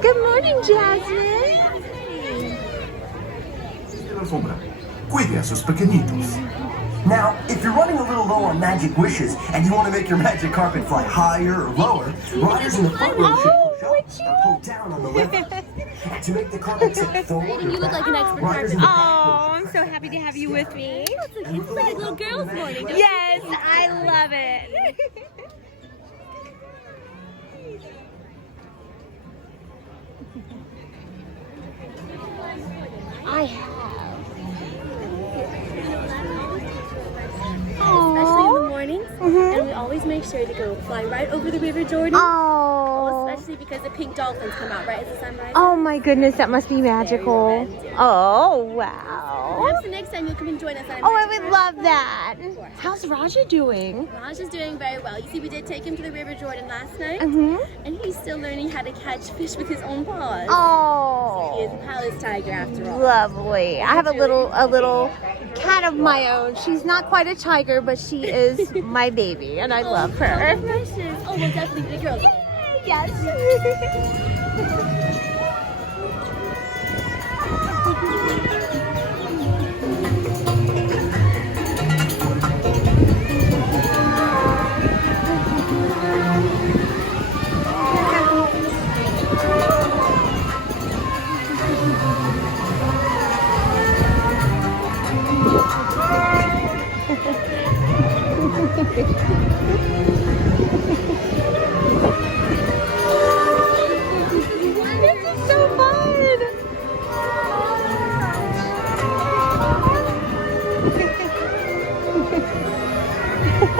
Good morning, Jasmine. Alfombra. Cuide a sus pequeñitos. Now, if you're running a little low on magic wishes and you want to make your magic carpet fly higher or lower, riders in the front row should push up or pull down on the lever. And to make the carpet tip forward or You look like an expert riders in carpet. the back Oh, I'm so happy to have you with me. It's like a little girl's morning. don't you Yes, I love it. I have. Especially in the mornings, and we always make sure to go fly right over the River Jordan. Oh. Especially because the pink dolphins come out right as the sun rises. Oh my goodness, that must be magical. Oh, wow. Perhaps the next time you'll come and join us on Oh, I would love that. How's Raja doing? Raj is doing very well. You see, we did take him to the River Jordan last night, Mm-hmm. and he's still learning how to catch fish with his own paws. He is Oh, a palace tiger after all. lovely. I have a little cat of my own. She's not quite a tiger, but she is my baby, and I love her. Oh, precious. Oh, we'll definitely be the girls. Yes. This is so fun.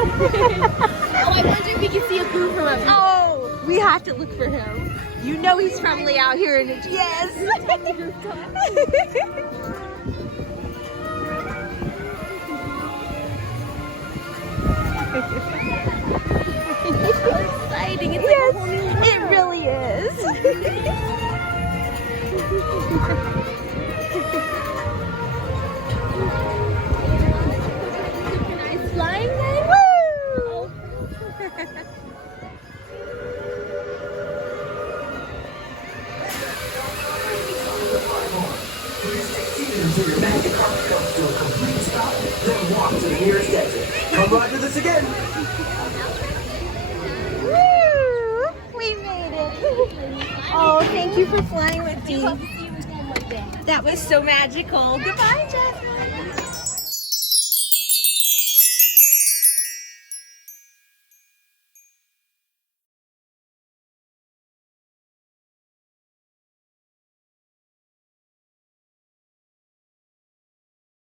Oh, I wonder if we can see a boo from up here. Oh, we have to look for him. You know he's probably out here in it. Yes. It's so exciting. It's like a whole new world. It really is. Nice flying then? Woo! Please stay seated until your magic carpet comes to a complete stop. Then walk to the nearest exit. Come ride with us again. Woo! We made it. Oh, thank you for flying with me. Hope to see you again one day. That was so magical. Goodbye, Jasmine.